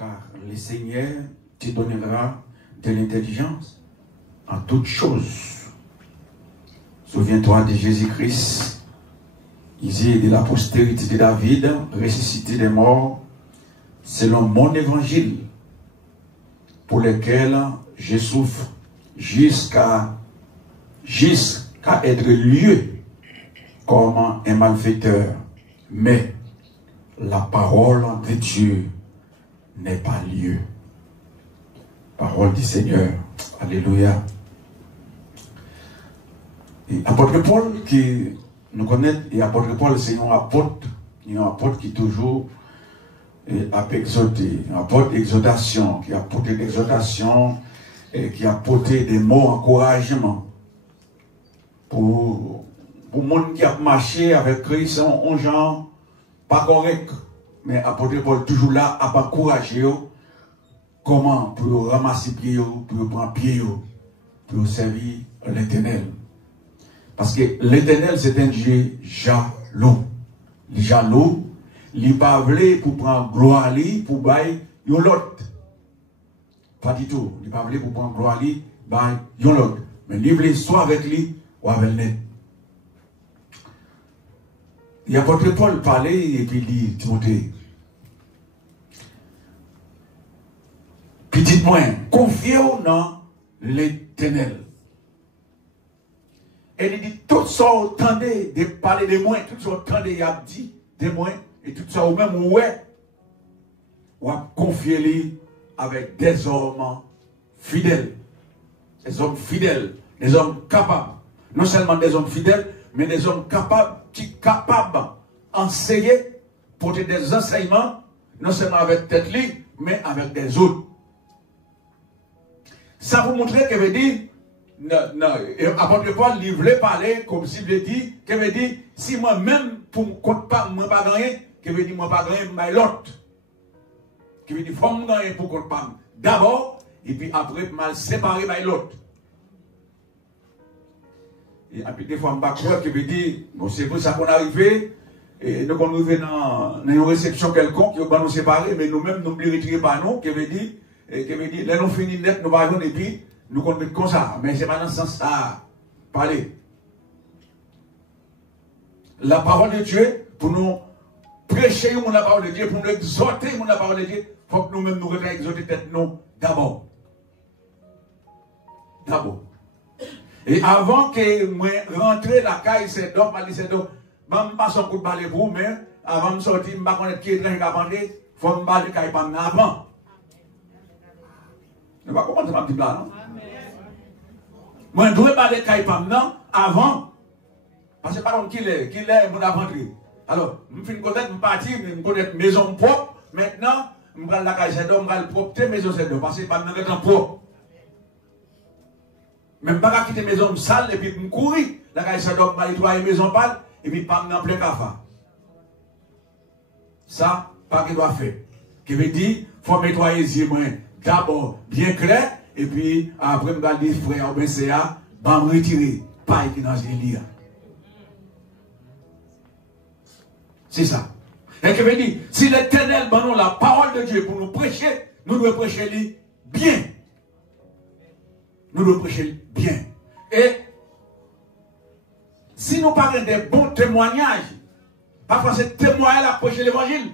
car le Seigneur te donnera de l'intelligence en toutes choses. Souviens-toi de Jésus-Christ, issu de la postérité de David, ressuscité des morts, selon mon évangile, pour lequel je souffre jusqu'à être lieu comme un malfaiteur. Mais la parole de Dieu n'est pas lieu. Parole du Seigneur. Alléluia. Et apôtre Paul, qui nous connaît, et apôtre Paul, c'est un apôtre qui toujours a exhorté, un apôtre d'exhortation, qui a porté l'exhortation et qui a porté des mots d'encouragement pour le monde qui a marché avec Christ, on gens pas correct, mais apôtre Paul toujours là à encourager comment pour ramasser pied, pour prendre pied, pour servir l'Éternel. Parce que l'Éternel, c'est un Dieu jaloux. Il jaloux, il pas voulu pour prendre gloire pour bailler l'autre. Pas du tout. Il pas voulu pour prendre gloire bailler l'autre. Mais il voulait soit avec lui ou avec lui. Et apôtre Paul parlait et puis il dit, Timothée, petit moins, confiez-vous dans l'Éternel. Et il dit, tout ça, attendez de parler de moi, tout ça, attendez, il a dit de moi, et tout ça, ou même, ouais, ou à confier avec des hommes fidèles. Des hommes fidèles, des hommes capables. Non seulement des hommes fidèles, mais des hommes capables, qui capables d'enseigner, porter des enseignements, non seulement avec tête libre, mais avec des autres. Ça vous montre que veut dire, apôtre Paul, il voulait parler comme s'il veut dire, que veut dire, si moi-même, pour ne compte pas, moi pas gagner, que veut dire, moi pas gagner, mais l'autre. Qui veut dire, faut me gagner pour compte pas. D'abord, et puis après, mal séparer, mais l'autre. Et puis des fois, on va croire que veut dire, bon, c'est pour ça qu'on arrive, et nous on arrive dans une réception quelconque, qui va nous séparer, mais nous-mêmes, nous ne nous retirons pas, non, qui veut dire, là, nous finissons net, nous allons, et puis, nous comptons comme ça, mais ce n'est pas dans ce sens-là. Parler. La parole de Dieu, pour nous prêcher la parole de Dieu, pour nous exhorter la parole de Dieu, il faut que nous-mêmes nous regardions exhorter tête nous d'abord. D'abord. Et avant que moi rentre la caille, c'est donc, je dis, je ne passe un coup de balai pour vous, mais avant de sortir, je ne sais pas connaître qui est train de il faut me battre la caille avant. Je ne sais pas comment ça me dit là, non? Moi, je dois parler de Kaïpam avant. Parce que par exemple, qui est mon aventure. Alors, je finis de connaître, je partir, je connais maison propre. Maintenant, je vais la caille d'homme, je vais propre maison d'homme. Parce que je ne vais pas propre. Même pas quitter maison sale et puis je courir. La caille d'homme, je vais nettoyer maison pâle et puis pas me plein cafard. Ça, pas qu'il doit faire. Qui veut dire, il faut nettoyer les yeux d'abord bien clair. Et puis, après, je vais dire, frère, ben c'est à, je vais me retirer. Pas qui dans les lire. C'est ça. Et qui veut dire, si l'Éternel donne la parole de Dieu pour nous prêcher, nous devons prêcher lui bien. Nous devons prêcher bien. Et si nous parlons des bons témoignages, parfois c'est témoignage à prêcher l'évangile.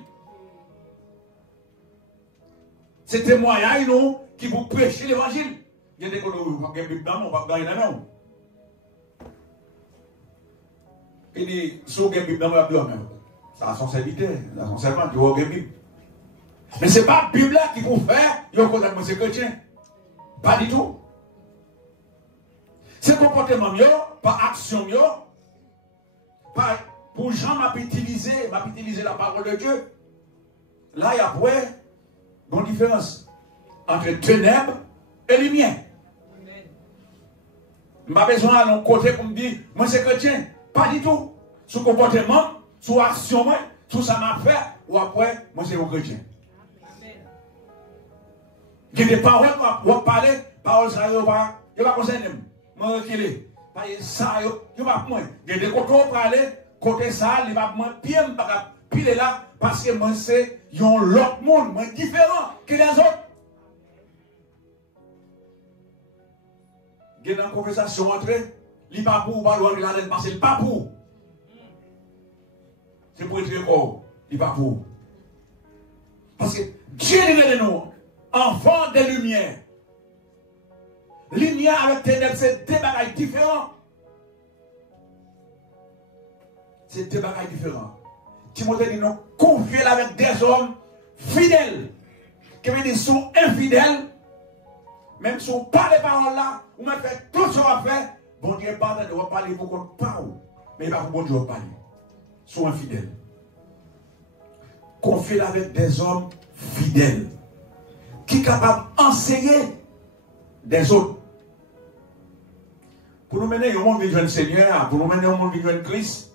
C'est témoignage, nous, qui vous prêchez l'évangile. Il y a des gens qui ne Bible dans nous, pas gagner dans nous. Il dit, si vous avez une Bible dans nous, ça a son serviteur, ça a son servant, qui a une Bible. Mais ce n'est pas la Bible là qui vous fait, il y a un côté de chrétien. Pas du tout. C'est comportement mieux, pas action mieux, pas pour gens m'a utilisé la parole de Dieu. Là, il y a une différence entre ténèbres et lumière. Je n'ai pas besoin d'un côté pour me dire, moi c'est chrétien. Pas du tout. Sous comportement, sous action, sous ça m'a fait, ou après, moi c'est un chrétien. Il y a des paroles qui vont parler, paroles ça, il ne va pas concerner. Moi, reculer. Ça, il va pas moi. Il y a des côtés qui vont parler, côté ça, il va pas moi, bien, pile là, parce que moi c'est Ils ont l'autre monde, moins différent que les autres. Il y a une conversation entre eux. Il n'est pas pour, pas loin de la laine, parce qu'il n'est pas pour. C'est pour être corps. Il n'est pas pour. Parce que Dieu est nous, enfants des lumières. Lumière avec ténèbres, c'est deux bagages différents. C'est deux bagages différents. Timothée dit non, confiez avec des hommes fidèles. Qui veut dire sont infidèles. Même si on parle des paroles là, on m'a fait tout ce qu'on a fait. Bon Dieu, pardon, on va parler pour qu'on parle. Mais il va bon Dieu parler. Sont infidèles. Confiez avec des hommes fidèles. Qui sont capables d'enseigner des autres. Pour nous mener au monde vivant le Seigneur, pour nous mener au monde vivant le Christ,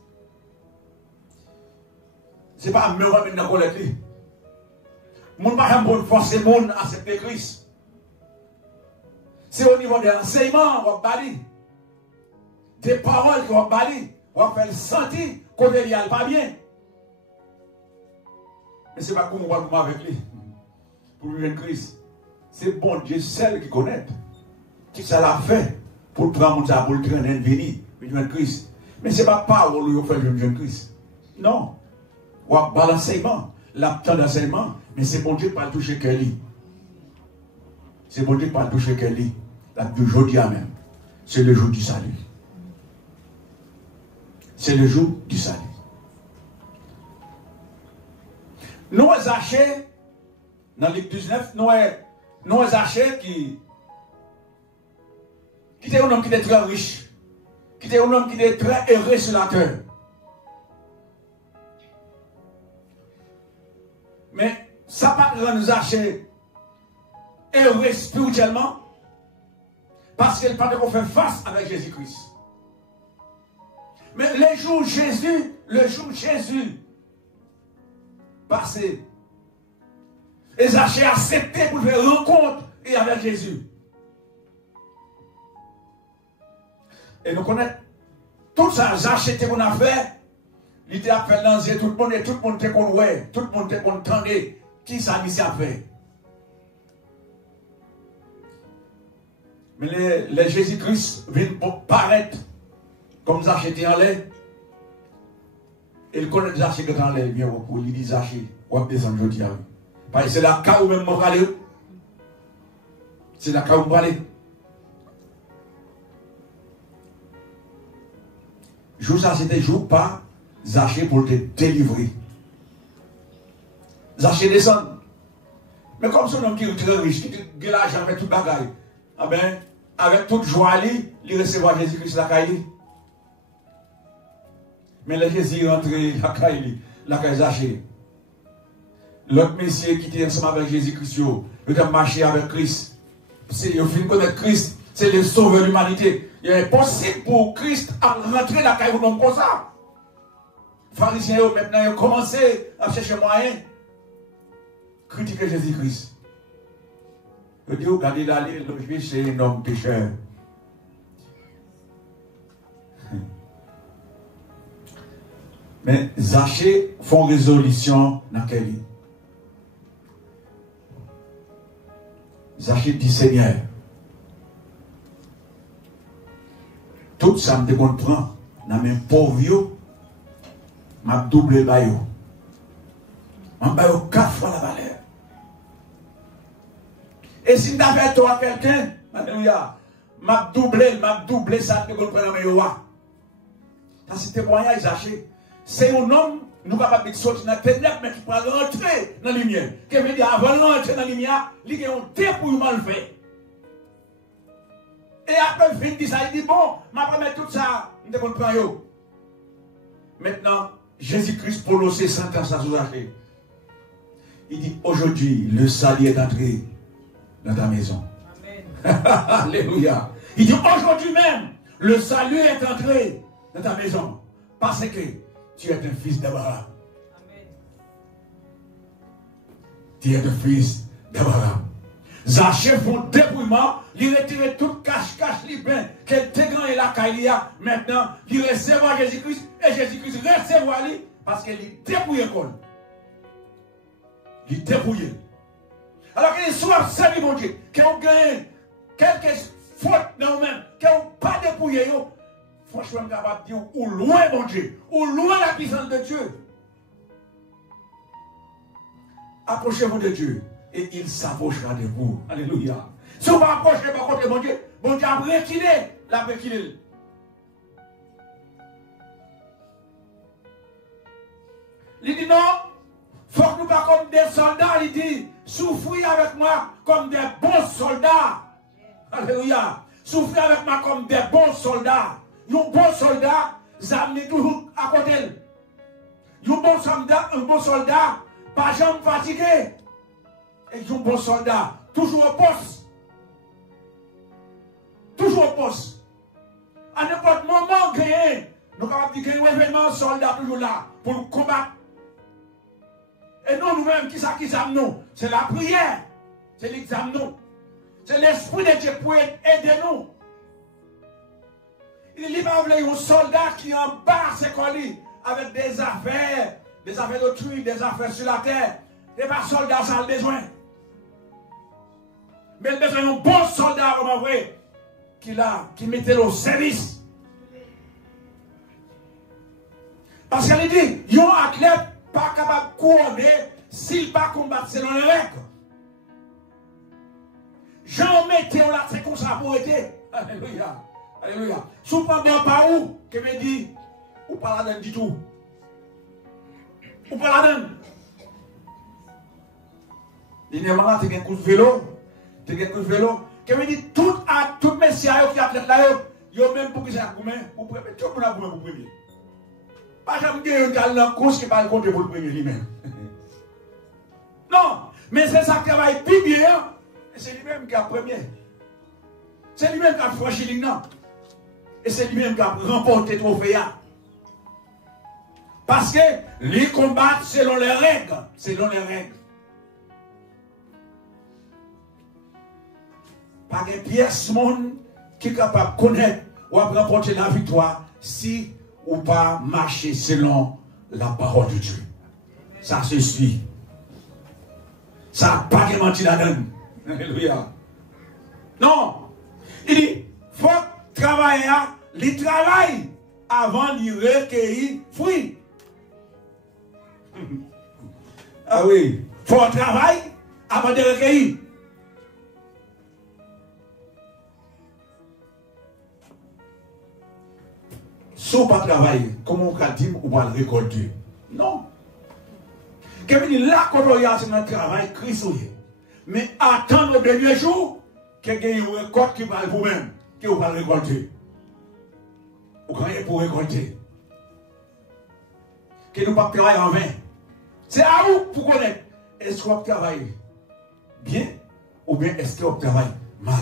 ce n'est pas me remettre dans la colère. Nous ne pouvons pas forcer le monde à accepter Christ. C'est au niveau des enseignements qu'on va parler. Des paroles qu'on va parler. On va faire sentir qu'on n'est pas bien. Mais ce n'est pas comme on va nous avec lui. Pour vivre le Christ. C'est bon Dieu seul qui connaît. Qui ça l'a fait pour prendre ça, pour le traîner, venir, vivre le Christ. Mais ce n'est pas parole où on fait vivre le Christ. Non. On va balancer l'enseignement. L'absence d'enseignement. Mais c'est bon Dieu qui ne pas toucher Kelly. C'est bon Dieu qui ne pas toucher Kelly. Aujourd'hui même. C'est le jour du salut. C'est le jour du salut. Nous Zachée, dans Luc 19, nous Zachée qui était un homme qui était très riche, qui était un homme qui était très heureux sur la terre. Mais ça ne peut pas nous Zachée heureux spirituellement, parce qu'il pas qu'on fait face avec Jésus-Christ. Mais le jour Jésus passé, et Zachée a accepté pour faire rencontre et avec Jésus. Et nous connaissons tout ça, Zachée qu'on a fait, il a fait lancer tout le monde et tout le monde était qu'on ouais, tout le monde était qu'on entendait qui ça a fait. Mais les Jésus-Christ viennent pour paraître comme Zachée était en l'air. Et il connaît Zachée que quand il vient pour lui dire Zachée, on va descendre aujourd'hui. Parce que c'est la cas où même on va aller. C'est la cas où on va aller. Jour ça, c'était jour pas Zachée pour te délivrer. Zachée descend. Mais comme son homme qui est très riche, qui a l'argent avec tout le bagage, ah ben, avec toute joie, il recevra Jésus-Christ la caille. Mais le Jésus est rentré la caille Zachée. L'autre monsieur qui était ensemble avec Jésus-Christ, il a marché avec Christ. C'est le film connaître Christ, c'est le sauveur de l'humanité. Il est impossible pour Christ à rentrer dans la caille comme ça. Les pharisiens, maintenant, ils ont commencé à chercher moyen de critiquer Jésus-Christ. Il dit, regardez là, c'est un homme pécheur. Mais Zachée font résolution dans quelle vie? Zachée dit Seigneur, tout ça me comprend dans mes pauvres, m'a doublé le baillot. M'a baillot 4 fois la valeur. Et si tu as fait toi quelqu'un, alléluia, m'a doublé ça te comprend dans mes yoa. Ça c'est témoignage Zachée. C'est un homme, nous capables de sortir dans la ténèbres, mais qui peut rentrer dans la lumière. Qui veut dire, avant de rentrer dans la lumière, il y a un dépouillement mal fait. Et après, il dit ça, il dit, bon, je vais mettre tout ça, je vais prendre. Maintenant, Jésus-Christ prononcé 100 ans, ça sous Zachée. Il dit, aujourd'hui, le salut est entré dans ta maison. Amen. Alléluia. Il dit, aujourd'hui même, le salut est entré dans ta maison. Parce que tu es un fils d'Abraham. Tu es un fils d'Abraham. Zachée font dépouillement, il retire tout cache-cache libre, qu'elle dégage la caïlia. Maintenant, il recevra Jésus-Christ et Jésus-Christ recevra lui parce qu'il est dépouillé. il dépouille. Alors qu'il soit servi, mon Dieu, que vous gagnez quelques fautes dans vous-même, que vous pas dépouillé, franchement, je suis capable de dire, ou loin, mon Dieu, ou loin la puissance de Dieu. Approchez-vous de Dieu et il s'approchera de vous. Alléluia. Si vous ne approchez pas contre mon Dieu a reculé, la reculé. Il dit non, il faut que nous pas comme des soldats. Il dit, souffrez avec moi comme des bons soldats. Alléluia. Souffrez avec moi comme des bons soldats. Un bon soldat, ça amené toujours à côté. Un bon soldat, pas jamais fatigué. Et un bon soldat, toujours au poste. Toujours au poste. À n'importe moment, nous avons dit qu'il y a un événement soldat toujours là pour nous combattre. Et nous-mêmes, qui ça nous? C'est la prière. C'est l'examen. C'est l'Esprit de Dieu pour aider nous. Il n'y a pas un soldat qui embarque ses colis avec des affaires d'autrui, des affaires sur la terre. Et pas soldat, ça a besoin. Mais il a besoin d'un bon soldat, vraiment vrai, qui mettait au service. Parce qu'elle dit, un athlète pas capable de couronner s'il ne pas combattre selon les règles. Jean mettez là, c'est comme ça pour aider. Alléluia. Alléluia. Si vous ne parlez pas où, que me dit, ou pas là-dedans du tout. Ou pas là-dedans. Dernièrement, tu as un coup de vélo. Tu as un coup de vélo. Que me dit, tout messieurs qui a fait là, ils ont même pour que ça coûte, pour premier. Tout le monde pour premier. Pas jamais qu'il y a une course qui va compter pour le premier lui-même. Non, mais c'est ça qui travaille plus bien. Et c'est lui-même qui a premier. C'est lui-même qui a franchi l'île. Et c'est lui-même qui a remporté le trophée. Parce que les combattent selon les règles. Selon les règles. Pas de pièce monde qui est capable de connaître ou de remporter la victoire si ou pas marcher selon la parole de Dieu. Ça se suit. Ça n'a pas de mentir là-dedans. Alléluia. Non. Il dit, il faut travailler, il travaille avant de recueillir fruit. Ah oui. Il faut travailler avant de recueillir. Si on ne pas travailler, comment on peut dire qu'on va le récolter? Non. Comme il dit, là, quand on y a un travail, Christ. Mais attendre le dernier jour, qu'il y ait une récolte qui va vous-même, que vous allez récolter. Vous croyez pour récolter. Que nous ne pas travailler en vain. C'est à vous pour connaître. Est-ce qu'on travaille bien ou bien est-ce qu'on travaille mal?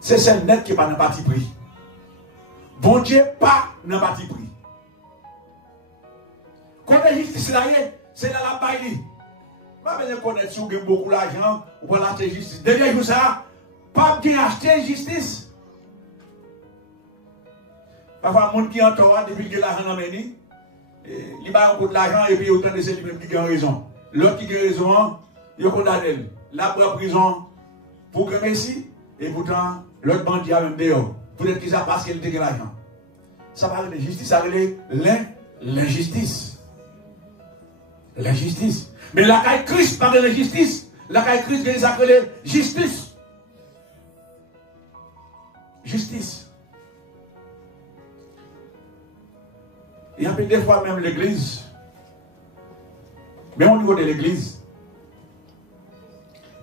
C'est celle net qui n'est pas dans le parti pris. Bon Dieu, pas dans le parti pris. Quand la justice là, c'est dans la baille. Pas besoin de connaître si vous avez beaucoup d'argent, ou pas l'acheter justice. Derrière tout ça, pas bien acheter justice. Parfois, les gens qui ont tort depuis que l'argent n'a mené, ils ont beaucoup d'argent et puis autant de ceux qui ont raison. L'autre qui a raison, il condamné. La prison pour que merci, et pourtant, l'autre bandit a même dehors. Peut-être qu'ils ont parce qu'il a l'argent. Ça parle de justice, ça parle de l'injustice. L'injustice. Mais la caille Christ parle de l'injustice. La caille Christ vient s'appeler justice. Justice. Il y a des fois même l'église. Même au niveau de l'église.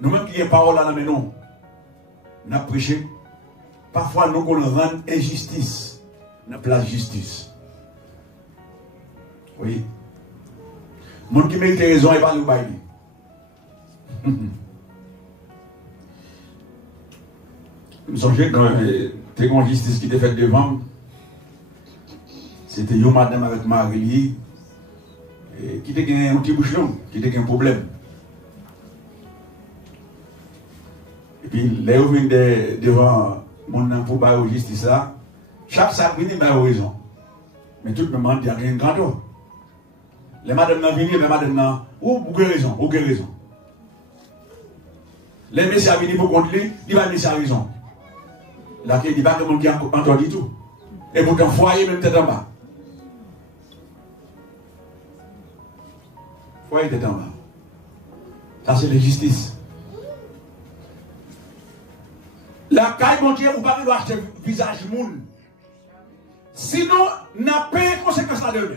Nous-mêmes qui avons parole à la maison, nous avons prêché. Parfois nous qu'on rend injustice. Nous place justice. Oui. Les gens qui méritent raison et pas le bail. Je songeais quand c'était une justice qui était faite devant. C'était une madame avec Marie qui était un petit bouchon, qui était un problème. Et puis, les gens viennent devant mon pour bailler la justice là. Chaque sac vient bailler raison. Mais tout le monde dit qu'il y a un grand dos. Les madames n'ont venu, les madames n'ont. Ou vous avez raison, vous avez raison. Les messieurs ont venu pour contre lui, il va messieurs a raison. Là, il dit pas que mon qui a entendu tout. Et pourtant, foyer même tête en bas. Foyer tête en bas. Ça, c'est la justice. La caille, mon Dieu, vous ne pouvez pas acheter le visage du monde. Sinon, n'a pas de conséquences là demain.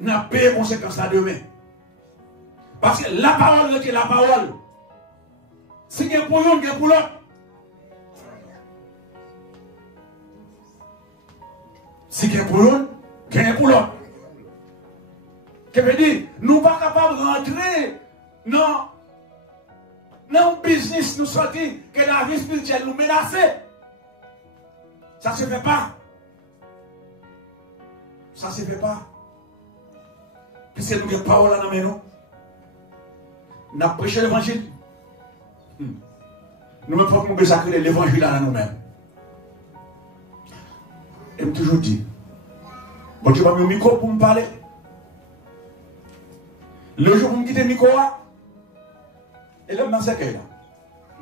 N'a pas de conséquences là demain. Parce que la parole est la parole. Si il y a pour l'un, il y a pour l'autre. Si il y a pour l'un, il y a pour l'autre. Ça veut dire, nous ne sommes pas capables de rentrer dans le business, nous sentir que la vie spirituelle nous menace. Ça ne se fait pas. Ça ne se fait pas. Puisque nous avons parole à nous. Nous avons prêché l'évangile. Nous-mêmes, il faut que nous sacrer l'évangile à nous-mêmes. Et je me toujours dit, bon, tu vas me micro pour me parler. Le jour où je quitte le micro, et là, je suis là.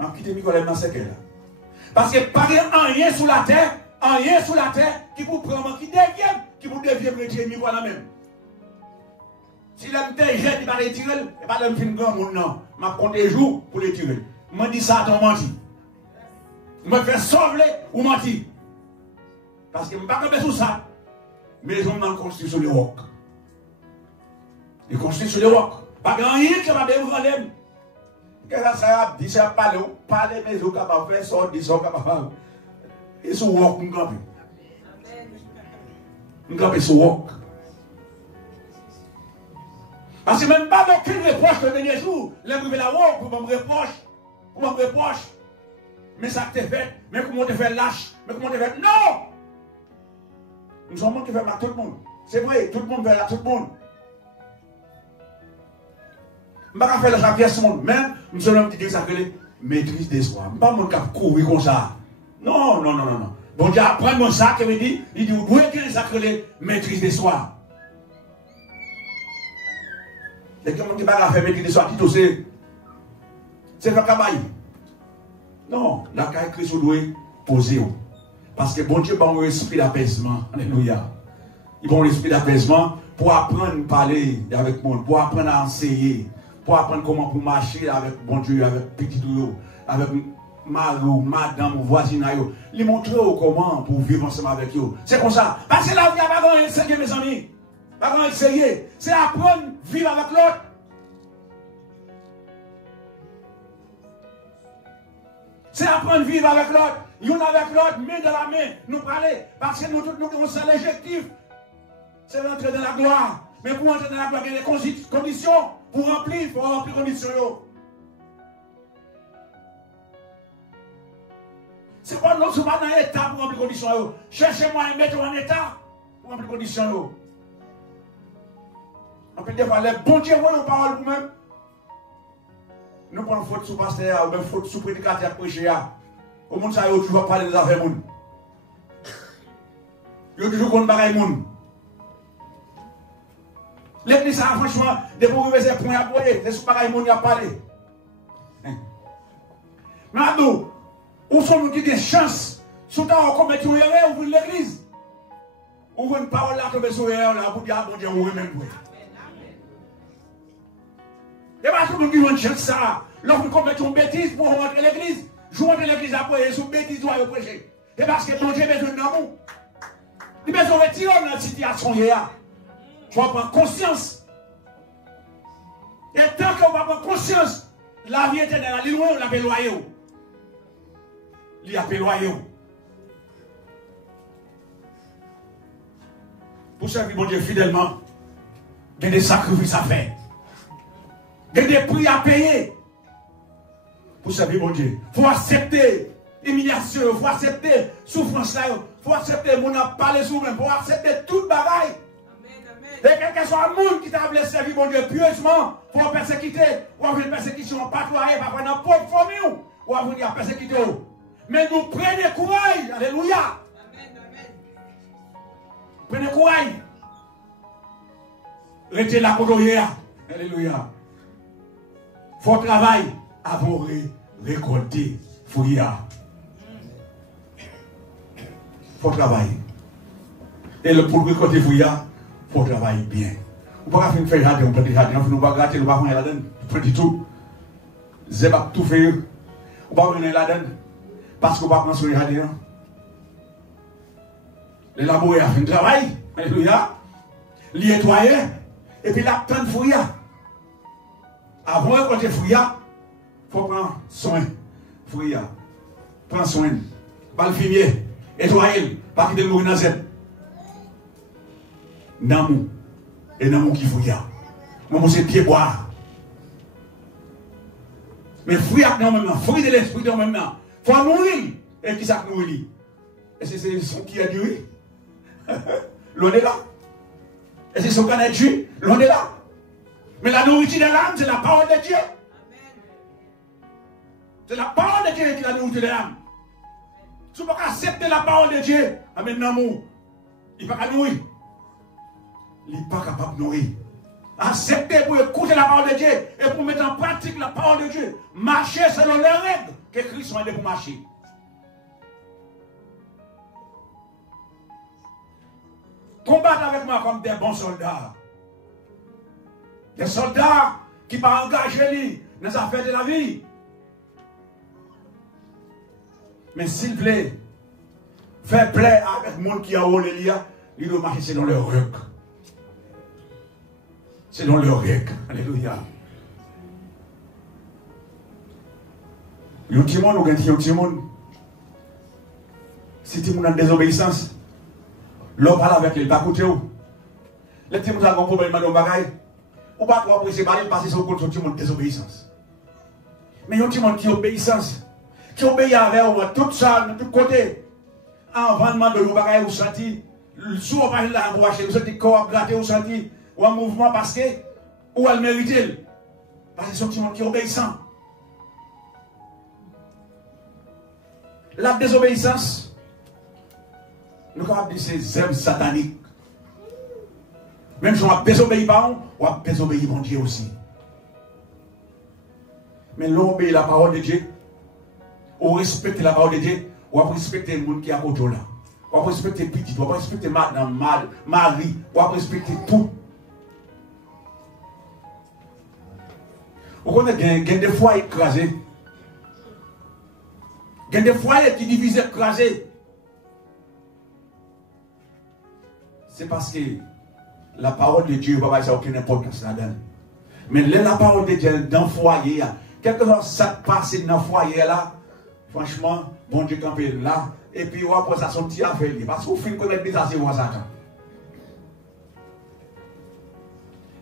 Je quitte le micro, je suis là. Parce que pas rien sous la terre, qui vous prend, qui devient retirer le micro là même. Si l'homme te jette, il va le tirer, il va le faire grand monde, non. Je compte des jours pour le tirer. Je me dis ça, tu menti. Je me fais sauver ou mentir. Parce que je ne suis pas comme ça. Mais je me construis sur le roc. Il construit sur le roc. Pas grand-chose qui va me rendre. Qu'est-ce que ça a dit? Ça parler, mais ils capables de faire ça, ils sont capables. Ils sont roc, nous campons. Nous campons sur roc. Parce que même pas aucune reproche le dernier jour. Les brûler la roc pour me reproche. Mais ça t'est fait. Mais comment te fait lâche? Mais comment te fait? Non! Nous sommes monde qui fait mal tout le monde. C'est vrai, tout le monde fait à tout le monde. Je ne vais pas faire la pièce monde. Même, nous sommes un petit qui s'appelle maîtrise des soins. Je ne vais pas mon cap courir comme ça. Non. Bon Dieu, apprends-moi ça, qui veut dire, il dit, vous pouvez que s'appelle maîtrise des soins. Et quelqu'un qui va faire maîtrise des soins, qui c'est. C'est le cabaye. Non, la caille Christ doit poser. Parce que bon Dieu a un esprit d'apaisement. Alléluia. Il a un esprit d'apaisement pour apprendre à parler avec le monde, pour apprendre à enseigner, pour apprendre comment pour marcher avec bon Dieu, avec petit Dieu, avec Marou, madame, voisin. Il montre comment pour vivre ensemble avec eux. C'est comme ça. Parce que là, il n'y a pas grand essayer, mes amis. Pas grand essayer. C'est apprendre à vivre avec l'autre. C'est apprendre à vivre avec l'autre. L'un avec l'autre, main dans la main, nous parler. Parce que nous tous nous avons un seul objectif. C'est rentrer dans la gloire. Mais pour entrer dans la gloire, il y a des conditions. Pour remplir, il faut remplir les conditions. C'est pas nous sommes dans un état pour remplir les conditions. Cherchez-moi à mettre en état pour remplir les conditions. On peut dire, les bons dieux, nous parlons nous-mêmes. Nous prenons faute sous pasteur, ou même faute sous prédicateur prêcher. Au monde, ça y est, tu vas parler des affaires. Il y a toujours qu'on bagaille monde. L'église, ça, franchement, des pour que c'est point à boyer, c'est sous bagaille monde qui a parlé. Mais nous, où sommes-nous qui ont des chances, sous ta commettre une erreur, ouvrir l'église? Ouvrir une parole là, tomber sur l'erreur là, pour dire, bon Dieu, ouvrir même. Et pas tout le monde qui a une chance ça. Lorsque vous commettez une bêtise pour rentrer l'église, je rentre l'église après, et sous bêtise, doit prêcher. Et parce que mon Dieu a besoin d'amour. Il a besoin de retirer dans la situation. Tu vas prendre conscience. Et tant qu'on va prendre conscience, la vie éternelle, elle est loin, on l'a éloigné. Il a éloigné. Pour servir mon Dieu fidèlement, il y a des sacrifices à faire. Il y a des prix à payer. Pour servir mon Dieu. Il faut accepter l'humiliation, il faut accepter la souffrance, il faut accepter mon parler sur même, il faut accepter toute bagaille. Et quel que soit le monde qui t'a voulu servir mon Dieu pieusement, il faut persécuter, ou avoir une persécution patoyée, pas dans la propre famille, ou avoir une persécution. Mais nous prenons courage, alléluia. Prenez courage. Restez là pour hier. Alléluia. Faut travail avant de récolter fouilla. Faut travailler. Et pour récolter fouilla, faut travailler bien. On ne peut pas faire jardin, on peut faire jardin, on ne peut pas gratter, on ne peut pas faire la donne. On peut tout. C'est pas tout faire. On ne peut pas venir la donne. Parce qu'on ne peut pas prendre sur le jardin. Les laboureurs font un travail. Alléluia. Les nettoyer. Et puis là, tant de fouilla. Avant de récolter fouilla, il faut prendre soin. Fouilla. Prends soin. Pas le fumier. Nettoyer. Pas quitter le mourir dans cette. Namou. Et namou qui fouilla. Moi, c'est pied boire. Mais fouilla non maintenant. Fouille de l'esprit non maintenant. Il faut nourrir. Et qui ça nourrit? Et c'est son qui a duré. L'on est là. Et c'est son qui a tué. L'on est là. Mais la nourriture de l'âme, c'est la parole de Dieu. C'est la parole de Dieu qui est la nourriture de l'âme. Si vous ne pouvez pas accepter la parole de Dieu, amen, l'amour, il ne peut pas nourrir. Il n'est pas capable de nourrir. Accepter pour écouter la parole de Dieu et pour mettre en pratique la parole de Dieu. Marcher selon les règles que Christ a aidé pour marcher. Combattre avec moi comme des bons soldats. Des soldats qui ne pas engagés dans les affaires de la vie. Mais s'il vous plaît, faire plaisir avec le monde qui a roulé l'IA, il doit marcher selon leurs règles. Selon leurs règles. Alléluia. Il y a un petit monde ou un petit monde. Si tu as une désobéissance, l'homme parle avec lui, il va écouter où. Les petits gens ont un problème dans le bagage. Ou pas pour apprécier parce qu'ils sont contre un petit monde de désobéissance. Mais il y a un petit monde qui obéissance. Qui obéit avec tout ça, de tous côtés. Avant de demander au bagage, vous sentez, sous on parle là, vous sentez le corps gratté, vous sentez, ou un mouvement parce que, ou elle mérite. Parce que c'est un petit monde qui est obéissant. La désobéissance, nous avons dit ces œuvres sataniques. Même si on a désobéi par nous, on a désobéi mon Dieu aussi. Mais l'on obéit la parole de Dieu, on respecte la parole de Dieu, on va respecter le monde qui est à côté là. On va respecter petit, on va respecter madame, Marie, on va respecter tout. Vous connaissez, il y a des foyers écrasés. Il y a des foyers qui divisent écrasés. C'est parce que la parole de Dieu ne va pas avoir aucune importance là-dedans. Mais la parole de Dieu dans le foyer, quelque chose ça passe dans le foyer là, franchement, bon Dieu campé là, et puis après ça son petit affaire. Parce que vous finissez de connaître des assez ou ça.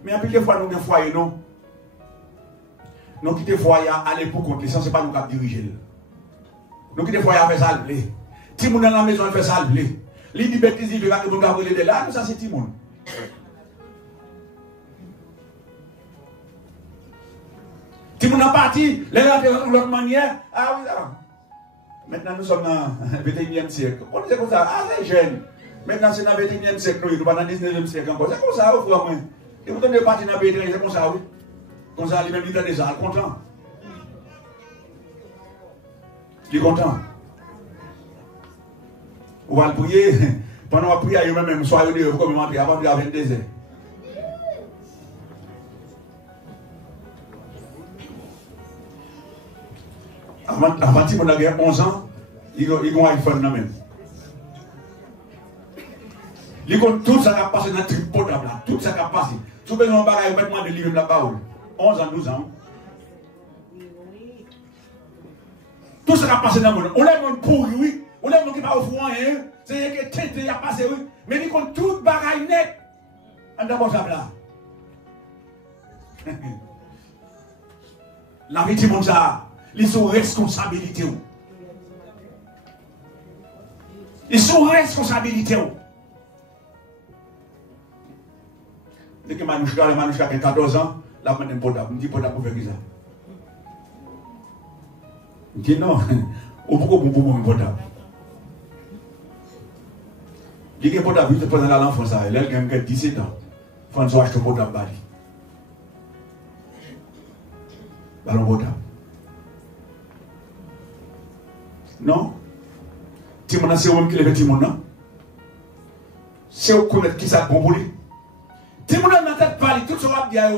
Mais après des fois nous avons foyer, non. Nous quittons le foyer à l'époque contre ce n'est pas nous qui diriger. Nous quittons le foyer à faire ça. Si nous dans la maison, on fait ça. Les dit bêtises, il va que nous avons de là, nous ça c'est Timon. Si nous sommes partis, les gens de l'autre manière, ah oui, là. Maintenant nous sommes dans le 21e siècle. On dit comme ça, ah c'est jeune. Maintenant c'est dans le 21e siècle, nous sommes dans le 19e siècle encore. C'est comme ça, vous frère moi. Et vous êtes partis dans le 21e, c'est comme ça, oui. Comme ça, lui-même, il est déjà content. Il est content. On va le prier. Pendant la prière, même soyez dehors, comme il avant de 22 heures. Avant qu'il ait 11 ans, il a un iPhone même. Il compte tout ça qui a passé dans le trip potable. Tout ça qui a passé. Si vous avez un bagage, vous mettez de livre la parole. 11 ans, 12 ans. Tout ça qui a passé dans le monde. On l'a monde pour lui. On l'a monde qui va au fond. C'est que tête il a passé, oui. Mais il compte tout bagage net. En d'abord ça là. La vie du monde ça. Ils sont responsabilités. Ils sont responsabilités. Dès que Manouchka a 14 ans, la main d'un potable. Je dis potable pour faire ça. Je dis non. Pourquoi vous pouvez potable? Je dis potable, juste pendant l'enfance, elle a 17 ans. faut nous acheter un potable bali. Ballon potable. Non? Timon, c'est vous qui lève Timon, non? C'est vous connaître qui ça bon pour lui. Timon dans la tête bali, tout ce qu'on va dire.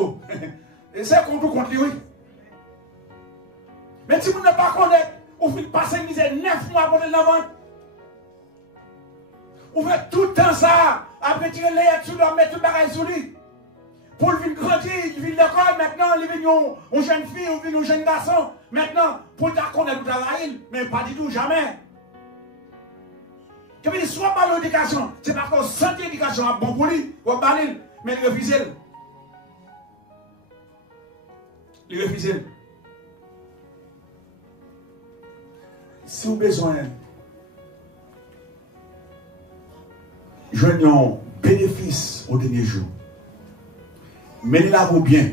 Et c'est contre lui, oui. Mais Timon n'a pas connaître. Ou fait passer 9 mois pour l'avant. Ou fait tout le temps ça. Après tirer les yeux sur lui, mettre tout le bagage sur lui. Pour le venir grandir, il vient l'école, maintenant il vient une jeune fille, il vient un jeune garçon. Maintenant, pour ta connaître le travail, mais pas du tout, jamais. Que veut dire, soit pas l'éducation, c'est parce que santé l'éducation est bon pour lui, ou pas lui, mais il refuse. Il refuse. Si vous avez besoin, joignons bénéfice au dernier jour. Menez la vie bien.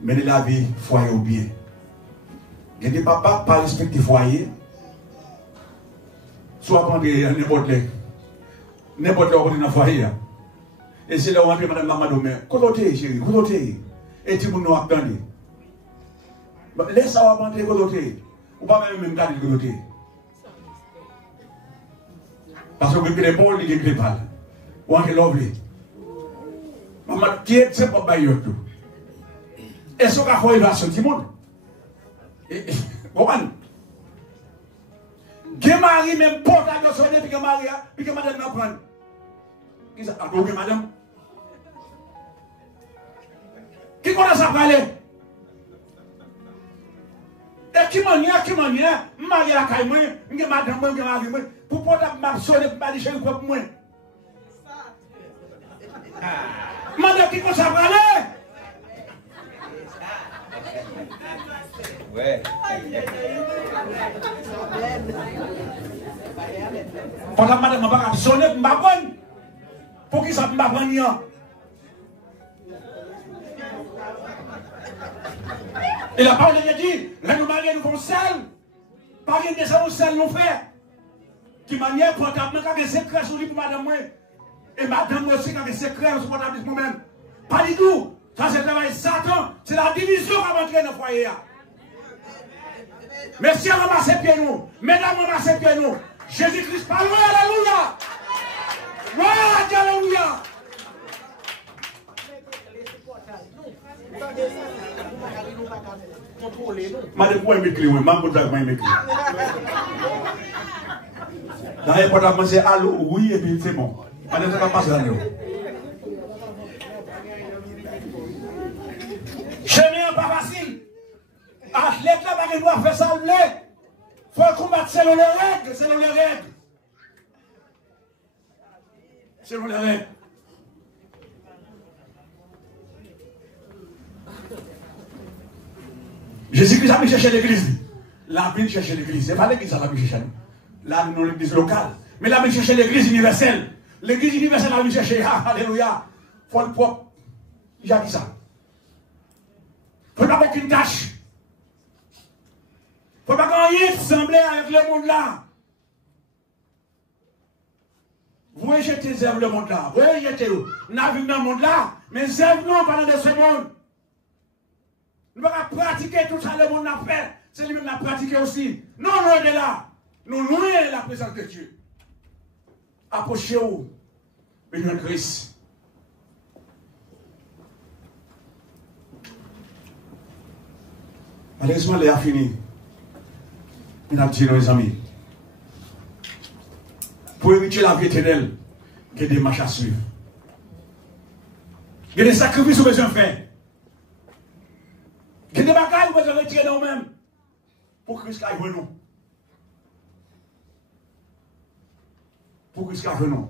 Menez la vie foyer au bien. Il y a des papas pas respecter foyer. Soit prendre n'importe quoi dans le foyer. Et c'est là où on dit madame maman, côté chérie, côté. Et tu nous attendre. Laisse ça rentrer côté. Ou pas même garder le côté. Parce que vous avez l'épaule, il est pas. Ou on est l'ouvrier. Maman, qui est ce pas baillot tout? Est-ce qu'on a fait évasion du monde? Comment? Qui marie même porte à la sonner, puis que marie, puis que madame m'apprend. Qui ça? Ah, madame? Qui commence à parler? Et qui m'a marie la caille, moi, madame, moi, pour porter ma sonner, pour m'aller chez le peuple, moi. Madame qui commence à parler. Ouais. Pendant madame m'a pas sonné pour m'apprendre. Pour qui ça m'apprendre? Et la parole de Dieu dit, là nous marions nous font seul. Pas rien de ça, nous seul nous fait. Qui manière pour t'amener des secrets sur lui pour madame moi. Et madame aussi quand des secrets sur mon établissement même. Pas du tout. Ça c'est le travail Satan. C'est la division qui va entrer dans le foyer. Messieurs, ramassez pieds nous. Mesdames, ramassez pieds nous. Jésus-Christ, parle, alléluia. Alléluia. Madame, vous aimez crier, maman, vous aimez crier. Dans les portables, c'est allô, oui, et puis c'est bon. Madame, ça va passer là. Chemin pas facile. Athlète là, il doit faire ça. Il faut combattre selon les règles. Selon les règles. Selon les règles. Jésus-Christ a mis chercher l'église. Là, il chercher l'église. Ce n'est pas l'église qui a mis chercher. Là, nous l'église locale. Mais là, il chercher l'église universelle. L'église universelle a mis chercher. Alléluia. Il faut le propre. Il a dit ça. Il ne faut pas aucune tâche. Il ne faut pas qu'on y ressemble avec le monde là. Vous rejetez le monde là. Vous rejetez. Nous avons dans le monde là. Mais nous parlons de ce monde. Nous allons pratiquer tout ça, le monde a fait. C'est lui-même qui a pratiqué aussi. Non, loin de là. Nous loin de la présence de Dieu. Approchez-vous. Venez en Christ. Malheureusement, il a fini. Il a dit, nos amis, pour éviter la vie éternelle, il y a des marches à suivre. Il y a des sacrifices que vous besoin de faire. Il y a des bagages que vous besoin de retirer dans vous-même. Pour que Christ aille nous. Pour que Christ aille nous.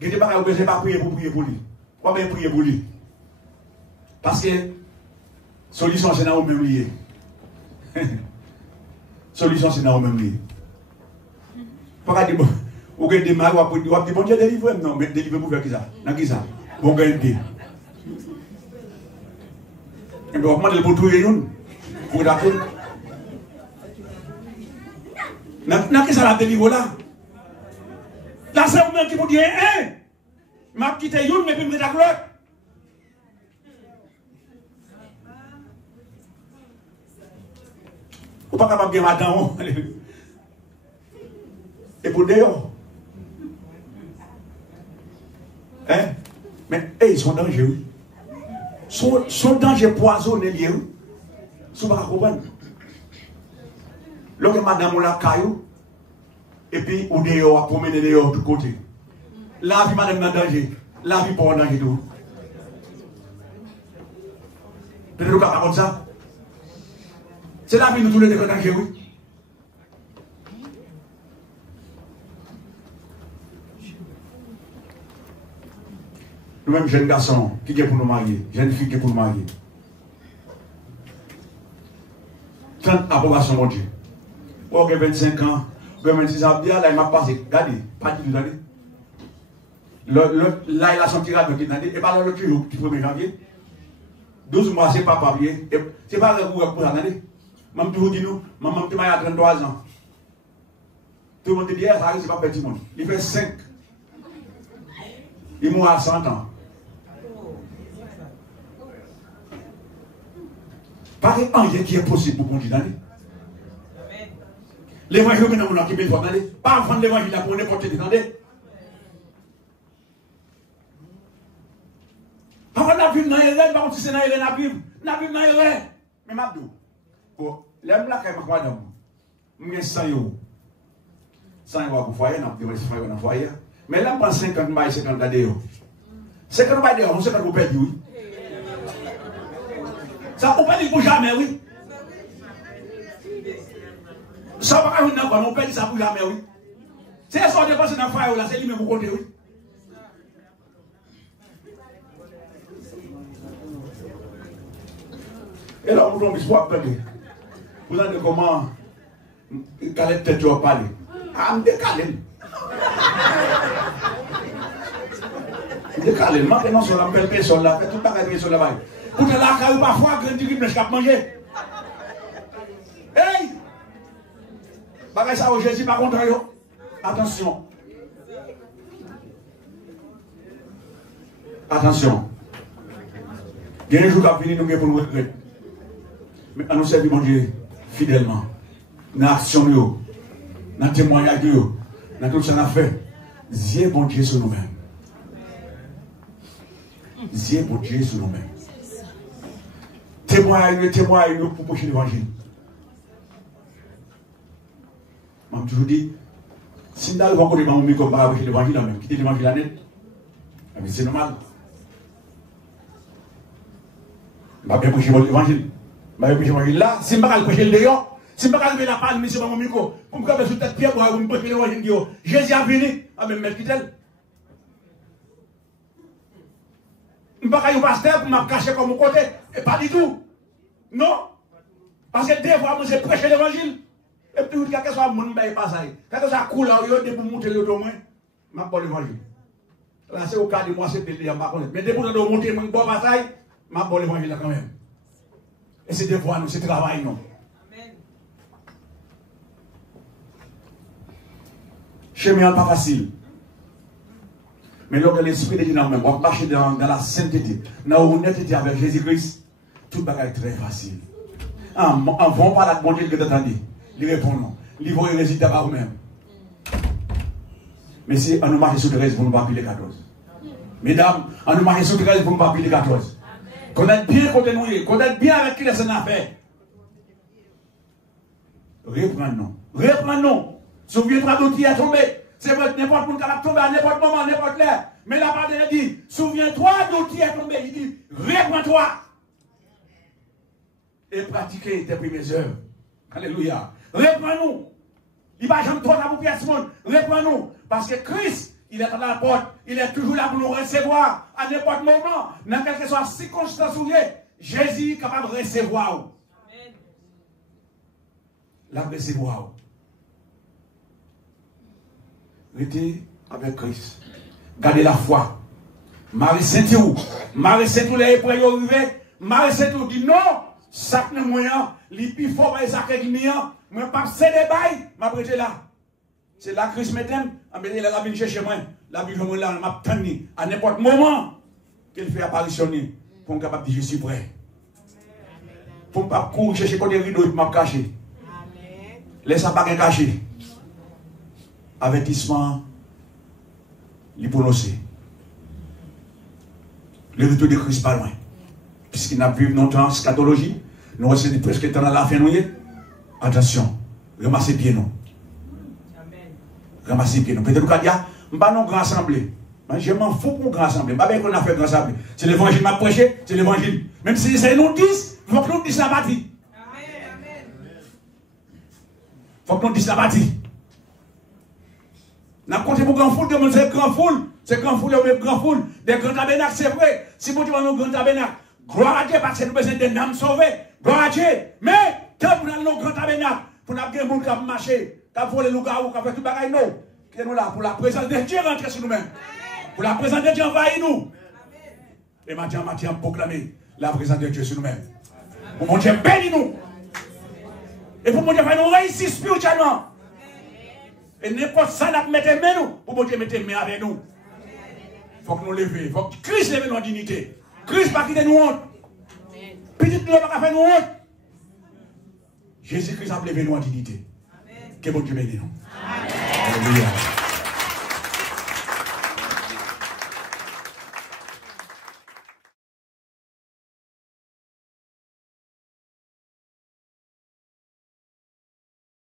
Il y a des bagages que vous besoin de prier pour lui. Pourquoi bien prier pour lui? Parce que la solution, c'est dans vous-même lié. Solution, c'est dans vous-même lié. Pourquoi dire, vous avez des mal, vous avez dit, bon Dieu, délivre, non, mais délivre pour faire qui ça? Dans qui ça? Vous avez dit. Et bien, vous demandez pour tout le monde. Vous d'accord? Dans qui ça la délivre là? Là, c'est vous-même qui vous dites, hein? Je vais quitter une, mais puis je vais d'accord. Ou pas capable de madame. Et pour dehors. Hein? Mais ils sont dangereux. Son danger poisonné lié. Vous ne comprenez pas. Lorsque madame la caillou, et puis ou dehors, à promener dehors de côté. La vie madame dans danger. La vie pas en danger tout. Peut-être que vous avez ça. C'est la vie nous tous les deux en danger, oui. Nous-mêmes, jeunes garçons, qui est pour nous marier, jeunes filles qui est pour nous marier. 30 approbations, mon Dieu. Ok, 25 ans, 26 ans, bien là, il m'a passé. Regardez, pas du tout, regardez. Là, il a son tirage de l'année, et pas l'autre jour, du 1er janvier. 12 mois, c'est pas papier. C'est pas le pour l'année. Même toujours dit nous, maman, tu m'as 33 ans. Tout le monde dit, ça arrive, c'est pas petit monde. Il fait 5. Il mourra à 100 ans. Pas rien qui est possible pour continuer. L'évangile que nous avons qui est pas vendre l'évangile pour n'importe qui. Pas la Bible dans les rêves, pas si c'est dans la Bible. La Bible dans les rêves. Mais Mabdou, l'aime là quand même, je suis 100 euros. 100 euros pour foyer, je suis 100 euros dans foyer. Mais là, je pense 50 mailles, 50 d'euros. 50 mailles d'euros, 50 vous perdez, oui. Ça ne peut pas dire pour jamais, oui. Ça va pas dire qu'on perd ça pour jamais, oui. C'est ça qu'on dépense dans le foyer, là, c'est lui-même pour compter, oui. Et là, on tombe sur parler. Vous savez comment Calais tête tu vas parler. Ah, me décalé. Décalé, maintenant sur la belle personne là, fait tout pareil sur la vague. Pour te la caille parfois, grand du riz, cap manger. Hey! Bagay ça au Jésus par contre yo. Attention. Attention. Il y a un jour qui va venir nous pour nous regretter. Mais à nous servir mon Dieu fidèlement. Dans l'action, dans le témoignage, dans tout ce qu'on a fait. Dieu bon Dieu sur nous-mêmes. Dieu bon Dieu sur nous-mêmes. Témoignage pour prêcher l'évangile. Je me toujours dit, si nous avons rencontré mon micro pour prêcher l'évangile, même quitter l'évangile à net, c'est normal. Je ne vais pas prêcher l'évangile. Là, si je ne vais pas prêcher le dehors, si je ne vais pas lever la palme, c'est pas mon micro. Pour me faire sur tête pierre pour me prêcher l'évangile. Jésus a venu, à même mettre quitter. Je ne vais pas faire un pasteur pour me cacher comme mon côté. Et pas du tout. Non. Parce que des fois, je prêche l'évangile. Et puis, quel que soit mon bail passage, quel que soit la couleur, il y a pour monter le domaine, je vais l'évangile. Là, c'est au cas de moi, c'est de l'île, mais dès que je dois monter mon bon bataille, je vais l'évangile quand même. Et c'est des fois, c'est travail, non. Chemin n'est pas facile. Mais lorsque l'Esprit de Dieu nous on marche dans la sainteté, dans l'honnêteté avec Jésus-Christ, tout est très facile. En vont par la bonté que vous attendez, ils répondent non. Ils vont les résultats par eux-mêmes. Mais si on nous marche sur 13, vous ne pas les 14. Mesdames, on nous marche sur 13, vous ne pas les 14. Connaître bien côté nous, connaître bien avec qui les en affaires. Reprenons. Reprenons. Souviens-toi d'où tu es tombé. C'est vrai, n'importe où qui va tomber à n'importe moment, n'importe l'heure. Mais la parole dit, souviens-toi d'où tu es tombé. Il dit, reprends-toi. Et pratiquez tes premières œuvres. Alléluia. Reprends-nous. Il va jamais trop à vous pièce monde. Reprends-nous. Parce que Christ, il est à la porte. Il est toujours là pour nous recevoir. À n'importe moment. Dans quelle que soit la circonstance où il est. Jésus est capable de recevoir. Amen. La recevoir. Restez avec Christ. Gardez la foi. Marie Saint-Ou. Marie Saint-Ou, les épreuves arrivées. Marie Saint-Ou dit non. Ça n'est moyen. Les plus forts, les actes qui m'ont. Je ne vais pas céder bail. Je vais prêter là. C'est là que Christ m'aime. Il a venu chercher moi. La vie de là, m'a tenu à n'importe moment qu'il fait apparition pour me capable de dire je suis prêt. Pour ne pas courir chercher côté rideau et m'a caché. Laissez pas caché. Avertissement, l'hypnosie. Le retour de Christ pas loin. Puisqu'il n'a vu longtemps scatologie, nous recevons presque temps dans la fin. Attention, ramassez bien nous. Ramassez bien nous. Peut-être que je ne pas non grand assemblée. Je m'en fous pour grand assemblée. Je ne sais pas qu'on a fait grand assemblée. C'est l'évangile qui m'a prêché, c'est l'évangile. Même si c'est nous 10, il faut que nous disions la bâtie. Il faut que nous disions la bâtie. N'a compté pour grand foule, c'est grand foule. C'est grand foule, c'est grand foule. Des grands tabernacles, c'est vrai. Si vous dites nos grands tabernacles, gloire à Dieu, parce que nous besoin des âmes sauvées. Gloire à Dieu. Mais, quand vous avez nos grands tabernacles, pour nous avoir des gens qui ont marché, qui ont volé le loup-garou, qui ont fait tout le bagage, nous. Qui sont là pour la présence de Dieu rentrer sur nous-mêmes. Pour la présence de Dieu envahir nous. Et maintenant, proclamer la présence de Dieu sur nous-mêmes. Pour mon Dieu bénisse nous. Et pour mon Dieu faire nous réussir spirituellement. Et n'importe ça, nous mettons main nous. Pour mon Dieu mettre main avec nous. Il faut que nous levions. Il faut que Christ lève nos dignités. Christ pas quitter nous honte. Petit nous pas faire nous honte. Jésus-Christ a levé nous en dignité. Que bon Dieu bénisse nous. Alléluia.